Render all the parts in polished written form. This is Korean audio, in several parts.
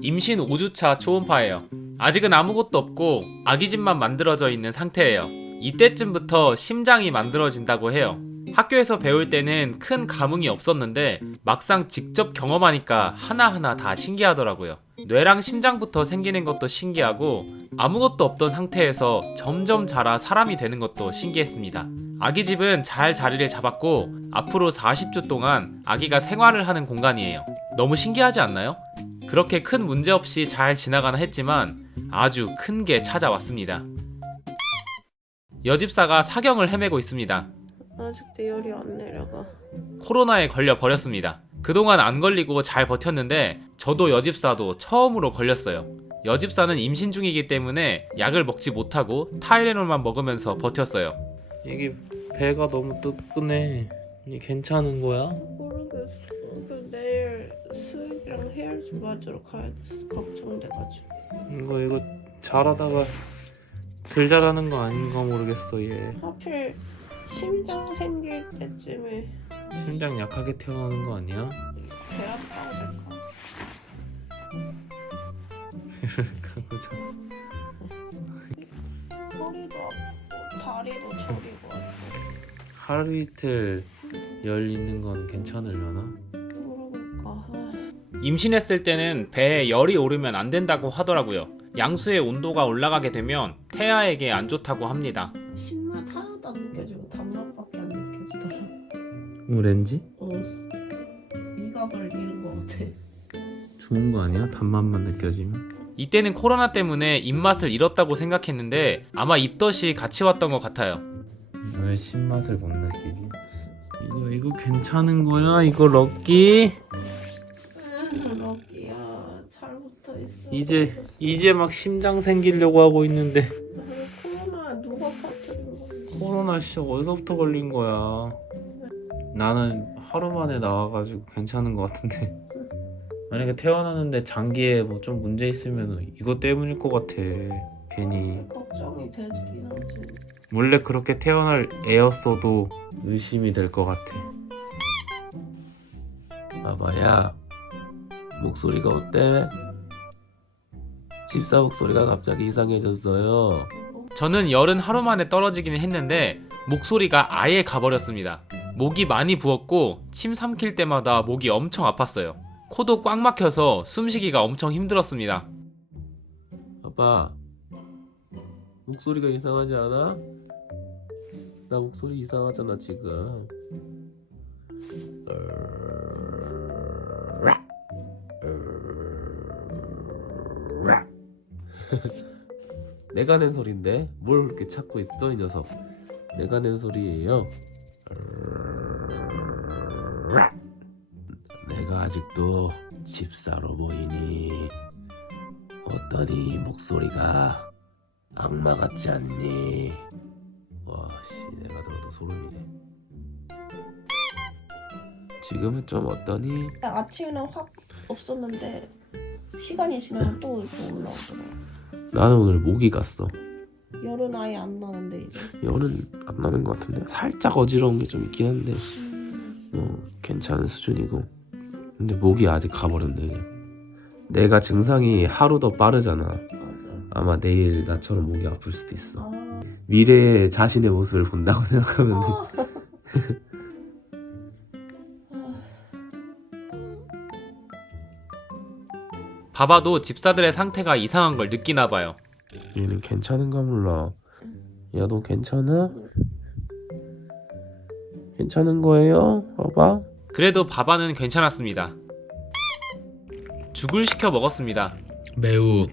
임신 5주차 초음파예요. 아직은 아무것도 없고 아기집만 만들어져 있는 상태예요. 이때쯤부터 심장이 만들어진다고 해요. 학교에서 배울 때는 큰 감흥이 없었는데 막상 직접 경험하니까 하나하나 다 신기하더라고요. 뇌랑 심장부터 생기는 것도 신기하고 아무것도 없던 상태에서 점점 자라 사람이 되는 것도 신기했습니다. 아기집은 잘 자리를 잡았고 앞으로 40주 동안 아기가 생활을 하는 공간이에요. 너무 신기하지 않나요? 그렇게 큰 문제 없이 잘 지나가나 했지만 아주 큰 게 찾아왔습니다. 여집사가 사경을 헤매고 있습니다. 아직도 열이 안 내려가. 코로나에 걸려 버렸습니다. 그동안 안 걸리고 잘 버텼는데 저도 여집사도 처음으로 걸렸어요. 여집사는 임신 중이기 때문에 약을 먹지 못하고 타이레놀만 먹으면서 버텼어요. 이게 배가 너무 뜨끈해. 이게 괜찮은 거야? 모르겠어. 내일 수육이랑 헤어즈 맞으러 가야겠어. 걱정돼가지고. 이거 잘하다가 덜 잘하는 거 아닌가 모르겠어 얘. 하필 심장 생길 때쯤에 심장 약하게 태어나는 거 아니야? 배 아파야 될까? 가보자. 허리도 아프고 다리도 저리고 아프고. 하루 이틀 열 있는 건 괜찮으려나? 모르니까. 임신했을 때는 배에 열이 오르면 안 된다고 하더라고요. 양수의 온도가 올라가게 되면 태아에게 안 좋다고 합니다. 신맛 하나도 안 느껴지고 단맛밖에 안 느껴지더라. 렌지? 미각을 잃은 것 같아. 좋은 거 아니야? 단맛만 느껴지면? 이때는 코로나 때문에 입맛을 잃었다고 생각했는데 아마 입덧이 같이 왔던 것 같아요. 왜 신맛을 못 느끼지? 이거 괜찮은 거야? 이거 럭키? 럭키야 잘 붙어있어. 이제 막 심장 생기려고 하고 있는데 코로나 누가 퍼뜨린 거야? 코로나 씨 어디서부터 걸린 거야? 나는 하루 만에 나와가지고 괜찮은 것 같은데 만약에 태어나는데 장기에 뭐 좀 문제 있으면 이거 때문일 것 같아. 괜히 걱정이 되긴 하지. 원래 그렇게 태어날 애였어도 의심이 될 것 같아. 아바야, 목소리가 어때? 집사 목소리가 갑자기 이상해졌어요. 저는 열은 하루 만에 떨어지긴 했는데 목소리가 아예 가버렸습니다. 목이 많이 부었고 침 삼킬 때마다 목이 엄청 아팠어요. 코도 꽉 막혀서 숨쉬기가 엄청 힘들었습니다. 아빠, 목소리가 이상하지 않아? 나 목소리 이상하잖아 지금. 내가 낸 소린데 뭘 그렇게 찾고 있어 이 녀석. 내가 낸 소리예요. 내가 아직도 집사로 보이니? 어떠니 목소리가 악마 같지 않니? 와씨 내가 들어도 소름이네. 지금은 좀 어떠니? 아침에는 확 없었는데 시간이 지나면 또 이렇게 올라오더라고. 나는 오늘 모기 갔어. 열은 아예 안 나는데 이제. 열은 안 나는 것 같은데 살짝 어지러운 게 좀 있긴 한데 괜찮은 수준이고. 근데 목이 아직 가버렸네. 내가 증상이 하루 더 빠르잖아. 맞아. 아마 내일 나처럼 목이 아플 수도 있어. 아. 미래의 자신의 모습을 본다고 생각하면 아. 바바도 집사들의 상태가 이상한 걸 느끼나 봐요. 얘는 괜찮은가 몰라. 야 너 괜찮아? 괜찮은 거예요? 봐봐. 그래도 바바는 괜찮았습니다. 죽을 시켜 먹었습니다. 매우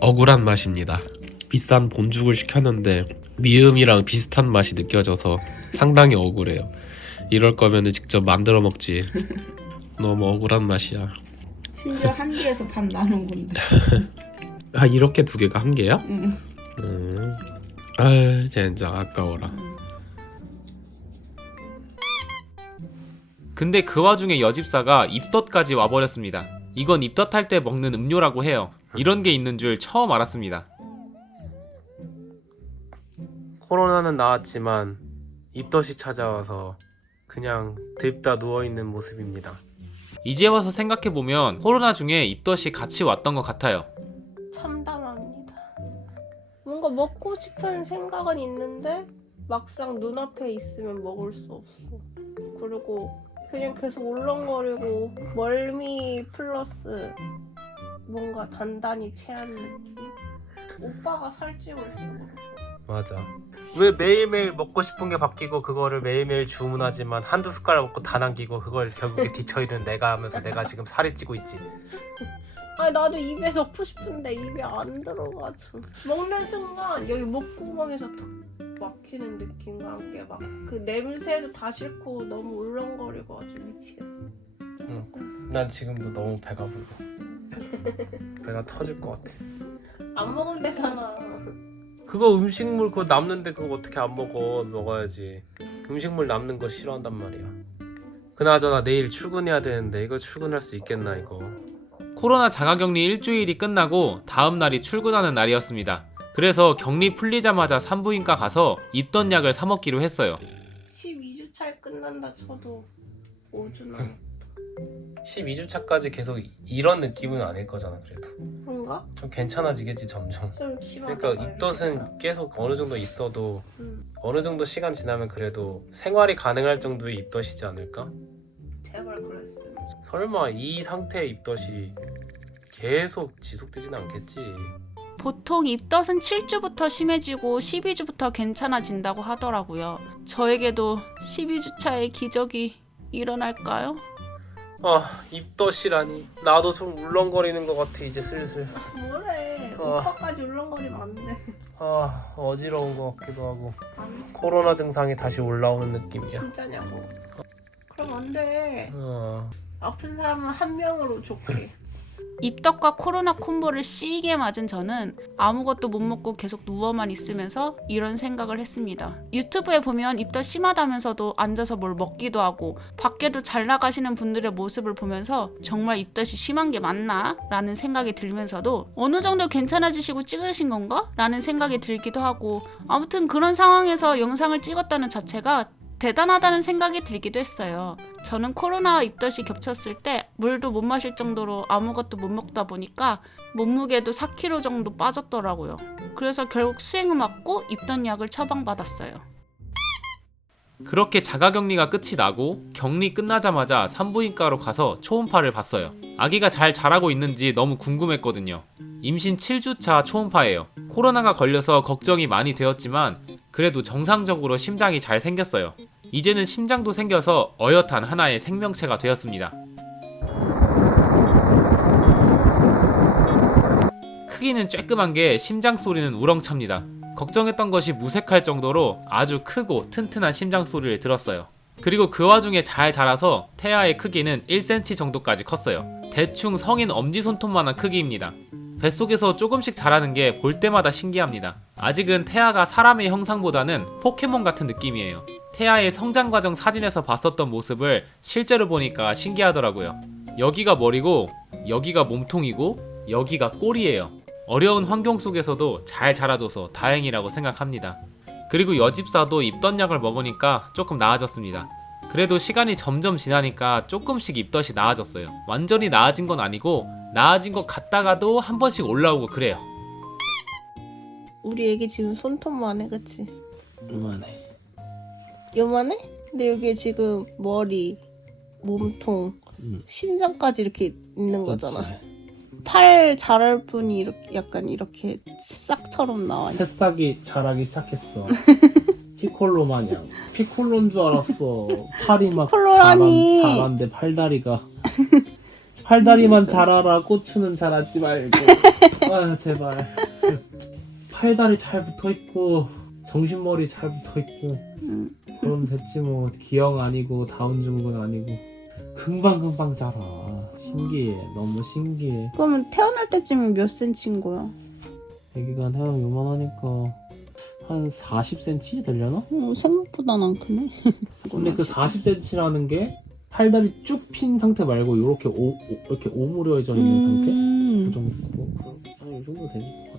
억울한 맛입니다. 비싼 본죽을 시켰는데 미음이랑 비슷한 맛이 느껴져서 상당히 억울해요. 이럴 거면 직접 만들어 먹지. 너무 억울한 맛이야. 심지어 한 개에서 반 나눈 건데. 아 이렇게 두 개가 한 개야? 응. 아 젠장 아까워라. 근데 그 와중에 여집사가 입덧까지 와버렸습니다. 이건 입덧할 때 먹는 음료라고 해요. 이런 게 있는 줄 처음 알았습니다. 코로나는 나았지만 입덧이 찾아와서 그냥 듭다 누워있는 모습입니다. 이제 와서 생각해보면 코로나 중에 입덧이 같이 왔던 것 같아요. 참담합니다. 뭔가 먹고 싶은 생각은 있는데 막상 눈앞에 있으면 먹을 수 없어. 그리고 그냥 계속 울렁거리고 멀미 플러스 뭔가 단단히 체한 느낌. 오빠가 살찌고 있어. 맞아. 왜 매일매일 먹고 싶은 게 바뀌고 그거를 매일매일 주문하지만 한두 숟가락 먹고 다 남기고 그걸 결국에 뒤처리는 내가 하면서 내가 지금 살이 찌고 있지. 아니 나도 입에 넣고 싶은데 입에 안 들어가죠. 먹는 순간 여기 목구멍에서 탁 막히는 느낌과 함께 막 그 냄새도 다 싫고 너무 울렁거리고 아주 미치겠어. 응. 난 지금도 너무 배가 불러. 배가 터질 것 같아. 안 먹으면 되잖아. 그거 음식물 그거 남는데 그거 어떻게 안 먹어? 먹어야지. 음식물 남는 거 싫어한단 말이야. 그나저나 내일 출근해야 되는데 이거 출근할 수 있겠나 이거. 코로나 자가격리 일주일이 끝나고 다음 날이 출근하는 날이었습니다. 그래서 격리 풀리자마자 산부인과 가서 입덧 약을 사 먹기로 했어요. 12주차에 끝난다 쳐도 5주 남았다. 12주차까지 계속 이런 느낌은 아닐 거잖아 그래도. 그런가? 좀 괜찮아지겠지 점점. 좀 심하다. 그러니까 입덧은 계속 어느 정도 있어도 응. 어느 정도 시간 지나면 그래도 생활이 가능할 정도의 입덧이지 않을까? 제발 그랬으면. 설마 이 상태의 입덧이 계속 지속되진 않겠지. 보통 입덧은 7주부터 심해지고 12주부터 괜찮아진다고 하더라고요. 저에게도 12주차의 기적이 일어날까요? 아 입덧이라니. 나도 좀 울렁거리는 것 같아 이제 슬슬. 뭐래? 오빠까지 울렁거리면 안 돼. 아 어지러운 것 같기도 하고 안 돼. 코로나 증상이 다시 올라오는 느낌이야. 진짜냐고. 그럼 안 돼. 어. 아픈 사람은 한 명으로 좋게. 입덧과 코로나 콤보를 씨게 맞은 저는 아무것도 못 먹고 계속 누워만 있으면서 이런 생각을 했습니다. 유튜브에 보면 입덧 심하다면서도 앉아서 뭘 먹기도 하고 밖에도 잘 나가시는 분들의 모습을 보면서 정말 입덧이 심한 게 맞나? 라는 생각이 들면서도 어느 정도 괜찮아지시고 찍으신 건가? 라는 생각이 들기도 하고 아무튼 그런 상황에서 영상을 찍었다는 자체가 대단하다는 생각이 들기도 했어요. 저는 코로나와 입덧이 겹쳤을 때 물도 못 마실 정도로 아무것도 못 먹다 보니까 몸무게도 4kg 정도 빠졌더라고요. 그래서 결국 수행을 맞고 입덧 약을 처방받았어요. 그렇게 자가격리가 끝이 나고 격리 끝나자마자 산부인과로 가서 초음파를 봤어요. 아기가 잘 자라고 있는지 너무 궁금했거든요. 임신 7주차 초음파예요. 코로나가 걸려서 걱정이 많이 되었지만 그래도 정상적으로 심장이 잘 생겼어요. 이제는 심장도 생겨서 어엿한 하나의 생명체가 되었습니다. 크기는 쬐끔한 게 심장 소리는 우렁찹니다. 걱정했던 것이 무색할 정도로 아주 크고 튼튼한 심장 소리를 들었어요. 그리고 그 와중에 잘 자라서 태아의 크기는 1cm 정도까지 컸어요. 대충 성인 엄지손톱만한 크기입니다. 뱃속에서 조금씩 자라는 게 볼 때마다 신기합니다. 아직은 태아가 사람의 형상보다는 포켓몬 같은 느낌이에요. 태아의 성장 과정 사진에서 봤었던 모습을 실제로 보니까 신기하더라고요. 여기가 머리고 여기가 몸통이고 여기가 꼬리예요. 어려운 환경 속에서도 잘 자라줘서 다행이라고 생각합니다. 그리고 여집사도 입덧약을 먹으니까 조금 나아졌습니다. 그래도 시간이 점점 지나니까 조금씩 입덧이 나아졌어요. 완전히 나아진 건 아니고 나아진 것 같다가도 한 번씩 올라오고 그래요. 우리 애기 지금 손톱만 해, 그치? 이만해. 요만해? 근데 여기에 지금 머리, 몸통, 심장까지 이렇게 있는 거잖아. 팔 자랄 분이 이렇게 약간 이렇게 싹처럼 나와. 새싹이 자라기 시작했어. 피콜로 마냥. 피콜로인 줄 알았어. 팔이 막 피콜로라니. 자란데 팔다리가. 팔다리만 자라라. 고추는 자라지 말고. 아 제발. 팔다리 잘 붙어있고 정신머리 잘 붙어있고 그럼 됐지 뭐. 기형 아니고 다운 증후군 아니고 금방금방 자라. 신기해. 너무 신기해. 그러면 태어날 때쯤엔 몇 cm인 거야? 애기가 태어나면 요만하니까 한 40cm 되려나? 생각보다 안 크네. 근데 그 40cm라는 게 팔다리 쭉 핀 상태 말고 이렇게 이렇게 오므려져 있는 상태? 그 정도. 아니 이 정도 되니?